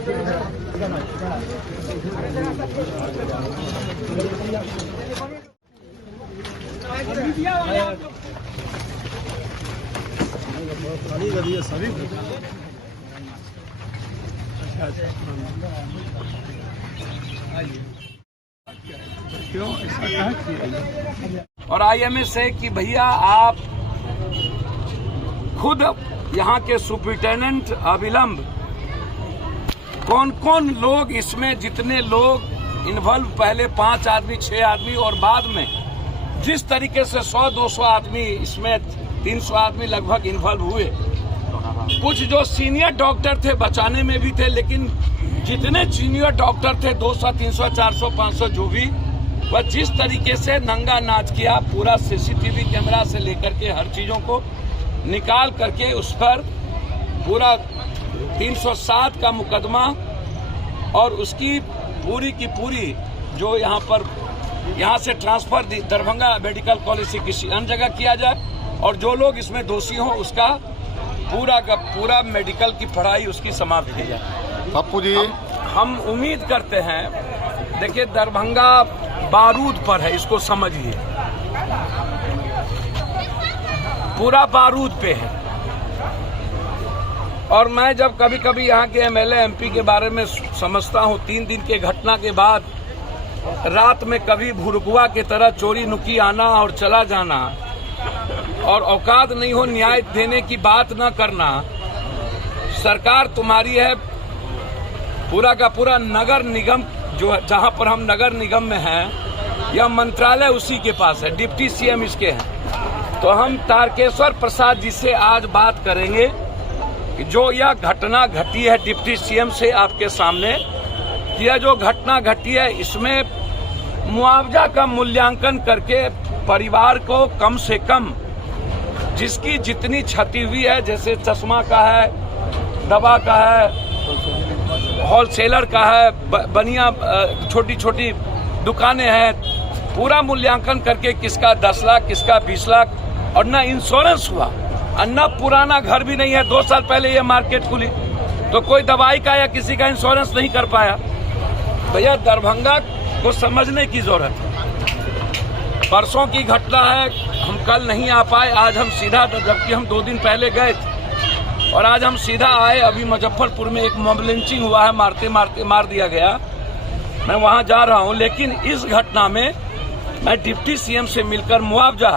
क्यों ऐसा कहा किया? और IMA से कि भैया आप खुद यहाँ के सुपरिटेंडेंट अविलंब कौन कौन लोग इसमें, जितने लोग इन्वॉल्व, पहले 5 आदमी 6 आदमी और बाद में जिस तरीके से 100-200 आदमी, इसमें 300 आदमी लगभग इन्वॉल्व हुए। कुछ जो सीनियर डॉक्टर थे बचाने में भी थे, लेकिन जितने सीनियर डॉक्टर थे 200, 300, 400, 500 जो भी, वह जिस तरीके से नंगा नाच किया, पूरा CCTV कैमरा से लेकर के हर चीजों को निकाल करके उस पर पूरा 307 का मुकदमा और उसकी पूरी की पूरी जो यहाँ से ट्रांसफर दरभंगा मेडिकल कॉलेज से किसी अन्य जगह किया जाए, और जो लोग इसमें दोषी हों उसका पूरा का पूरा मेडिकल की पढ़ाई उसकी समाप्त की जाए। पप्पू जी, हम उम्मीद करते हैं, देखिए दरभंगा बारूद पर है, इसको समझिए, पूरा बारूद पे है। और मैं जब कभी कभी यहाँ के MLA MP के बारे में समझता हूँ, 3 दिन के घटना के बाद रात में कभी भुरकुआ की तरह चोरी नुकी आना और चला जाना, और औकात नहीं हो न्याय देने की बात न करना। सरकार तुम्हारी है, पूरा का पूरा नगर निगम जो जहाँ पर हम नगर निगम में हैं, यह मंत्रालय उसी के पास है, डिप्टी CM इसके हैं। तो हम तारकेश्वर प्रसाद जी से आज बात करेंगे कि जो यह घटना घटी है डिप्टी CM से आपके सामने, यह जो घटना घटी है इसमें मुआवजा का मूल्यांकन करके परिवार को कम से कम जिसकी जितनी क्षति हुई है, जैसे चश्मा का है, दवा का है, होलसेलर का है, बनिया छोटी छोटी दुकानें हैं, पूरा मूल्यांकन करके किसका 10 लाख, किसका 20 लाख, और न इंश्योरेंस हुआ, और न पुराना घर भी नहीं है। 2 साल पहले ये मार्केट खुली तो कोई दवाई का या किसी का इंश्योरेंस नहीं कर पाया। भैया दरभंगा को समझने की जरूरत है। परसों की घटना है, हम कल नहीं आ पाए, आज हम सीधा, जबकि हम 2 दिन पहले गए थे, और आज हम सीधा आए। अभी मुजफ्फरपुर में एक मॉब लिंचिंग हुआ है, मार दिया गया, मैं वहां जा रहा हूं। लेकिन इस घटना में मैं डिप्टी CM से मिलकर मुआवजा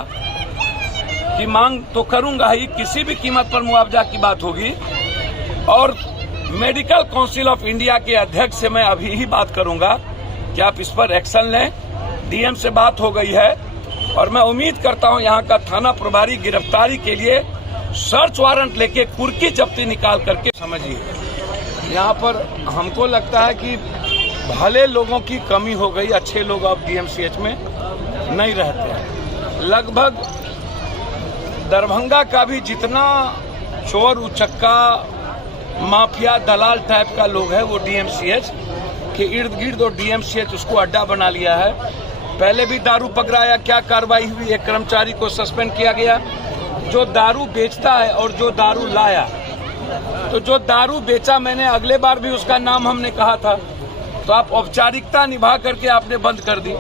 की मांग तो करूंगा ही, किसी भी कीमत पर मुआवजा की बात होगी। और मेडिकल काउंसिल ऑफ इंडिया के अध्यक्ष से मैं अभी ही बात करूंगा कि आप इस पर एक्शन लें। DM से बात हो गई है, और मैं उम्मीद करता हूं यहाँ का थाना प्रभारी गिरफ्तारी के लिए सर्च वारंट लेके कुर्की जब्ती निकाल करके, समझिए यहाँ पर हमको लगता है कि भले लोगों की कमी हो गई, अच्छे लोग अब DMCH में नहीं रहते हैं। लगभग दरभंगा का भी जितना चोर उचक्का माफिया दलाल टाइप का लोग है, वो DMCH के इर्द गिर्द, और DMCH उसको अड्डा बना लिया है। पहले भी दारू पकड़ाया, क्या कार्रवाई हुई? एक कर्मचारी को सस्पेंड किया गया जो दारू बेचता है और जो दारू लाया। तो जो दारू बेचा, मैंने अगले बार भी उसका नाम हमने कहा था, तो आप औपचारिकता निभा करके आपने बंद कर दी।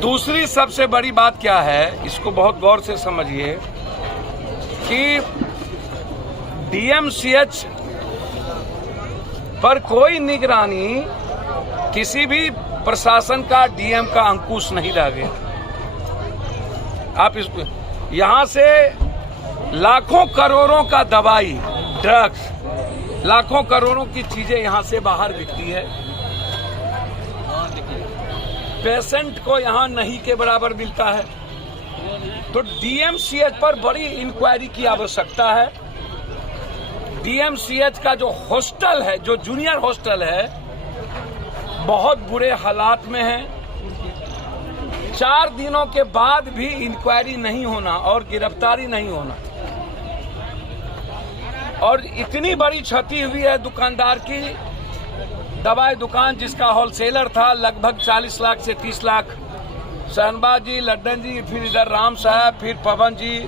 दूसरी सबसे बड़ी बात क्या है, इसको बहुत गौर से समझिए कि DMCH पर कोई निगरानी, किसी भी प्रशासन का, DM का अंकुश नहीं रह गया। आप इसको, यहाँ से लाखों करोड़ों का दवाई, ड्रग्स, लाखों करोड़ों की चीजें यहाँ से बाहर बिकती है। पेशेंट को यहाँ नहीं के बराबर मिलता है। तो DMCH पर बड़ी इंक्वायरी की आवश्यकता है। DMCH का जो हॉस्टल है, जो जूनियर हॉस्टल है, बहुत बुरे हालात में है। 4 दिनों के बाद भी इंक्वायरी नहीं होना और गिरफ्तारी नहीं होना, और इतनी बड़ी क्षति हुई है दुकानदार की। दवाई दुकान जिसका होलसेलर था, लगभग 40 लाख से 30 लाख, शहनबाज जी, लड्डन जी, फिर इधर राम साहब, फिर पवन जी,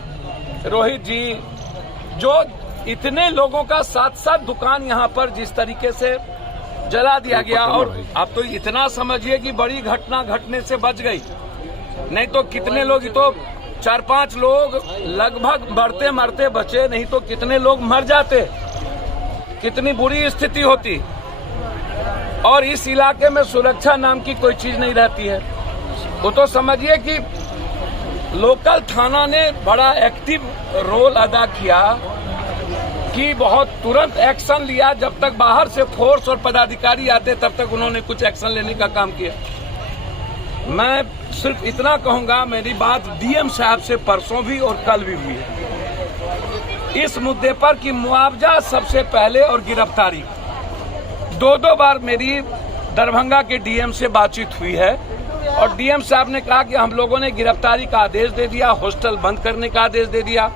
रोहित जी, जो इतने लोगों का 7-7 दुकान यहाँ पर जिस तरीके से जला दिया गया, और आप तो इतना समझिए कि बड़ी घटना घटने से बच गई, नहीं तो कितने लोग, तो 4-5 लोग लगभग मरते मरते बचे, नहीं तो कितने लोग मर जाते, कितनी बुरी स्थिति होती। और इस इलाके में सुरक्षा नाम की कोई चीज नहीं रहती है। वो तो समझिए कि लोकल थाना ने बड़ा एक्टिव रोल अदा किया कि बहुत तुरंत एक्शन लिया। जब तक बाहर से फोर्स और पदाधिकारी आते तब तक उन्होंने कुछ एक्शन लेने का काम किया। मैं सिर्फ इतना कहूंगा, मेरी बात डीएम साहब से परसों भी और कल भी हुई है इस मुद्दे पर कि मुआवजा सबसे पहले और गिरफ्तारी। 2 बार मेरी दरभंगा के डीएम से बातचीत हुई है और डीएम साहब ने कहा कि हम लोगों ने गिरफ्तारी का आदेश दे दिया, हॉस्टल बंद करने का आदेश दे दिया।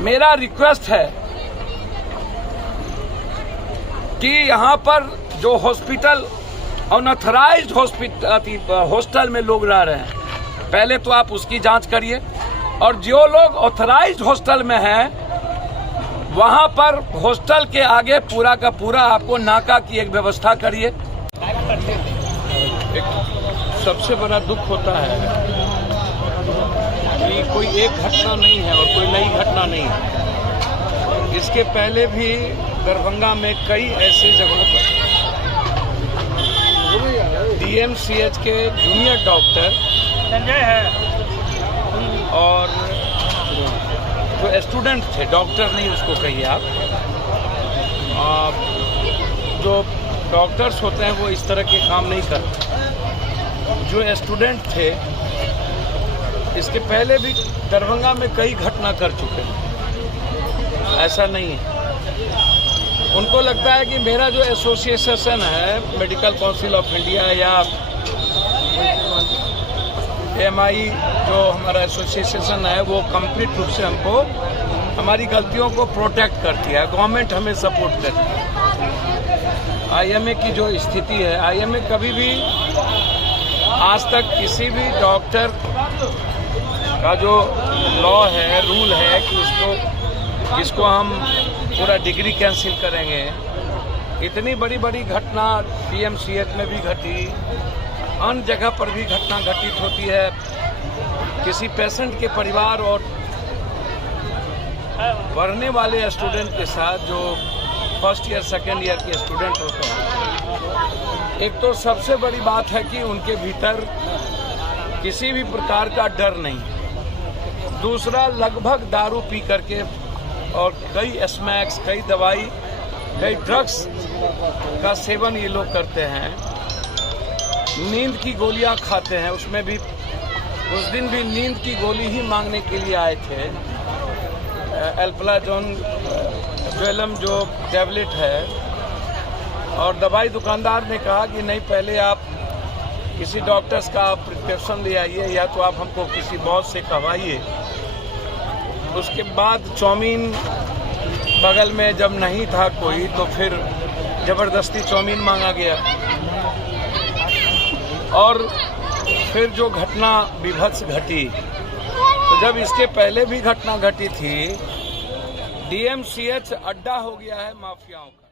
मेरा रिक्वेस्ट है कि यहाँ पर जो हॉस्पिटल अनऑथराइज्ड हॉस्टल में लोग रह रहे हैं, पहले तो आप उसकी जांच करिए, और जो लोग ऑथराइज्ड हॉस्टल में हैं वहां पर हॉस्टल के आगे पूरा का पूरा आपको नाका की एक व्यवस्था करिए। एक सबसे बड़ा दुख होता है कि कोई एक घटना नहीं है और कोई नई घटना नहीं है। इसके पहले भी दरभंगा में कई ऐसी जगहों पर डीएमसीएच के जूनियर डॉक्टर और जो स्टूडेंट थे, डॉक्टर नहीं उसको कहिए आप, जो डॉक्टर्स होते हैं वो इस तरह के काम नहीं करते। जो स्टूडेंट थे इसके पहले भी दरभंगा में कई घटना कर चुके हैं, ऐसा नहीं है। उनको लगता है कि मेरा जो एसोसिएशन है, मेडिकल काउंसिल ऑफ इंडिया या एमआई जो हमारा एसोसिएशन है, वो कंप्लीट रूप से हमको हमारी गलतियों को प्रोटेक्ट करती है। गवर्नमेंट हमें सपोर्ट करती है। आईएमए की जो स्थिति है, आईएमए कभी भी आज तक किसी भी डॉक्टर का जो लॉ है, रूल है कि इसको हम पूरा डिग्री कैंसिल करेंगे। इतनी बड़ी बड़ी घटना डीएमसीएच में भी घटी, अन्य जगह पर भी घटना घटित होती है। किसी पेशेंट के परिवार और पढ़ने वाले स्टूडेंट के साथ, जो फर्स्ट ईयर सेकेंड ईयर के स्टूडेंट होते हैं, एक तो सबसे बड़ी बात है कि उनके भीतर किसी भी प्रकार का डर नहीं। दूसरा, लगभग दारू पी करके और कई स्मैक्स, कई दवाई, कई ड्रग्स का सेवन ये लोग करते हैं। नींद की गोलियां खाते हैं, उसमें भी उस दिन भी नींद की गोली ही मांगने के लिए आए थे। एल्प्लाजोन ज्वेलम जो टैबलेट है, और दवाई दुकानदार ने कहा कि नहीं, पहले आप किसी डॉक्टर्स का प्रिस्क्रिप्शन ले आइए या तो आप हमको किसी बॉस से कहवाइए। उसके बाद चाउमीन बगल में जब नहीं था कोई, तो फिर जबरदस्ती चाउमीन मांगा गया। और फिर जो घटना विभत्स घटी, तो जब इसके पहले भी घटना घटी थी, डीएमसीएच अड्डा हो गया है माफियाओं का।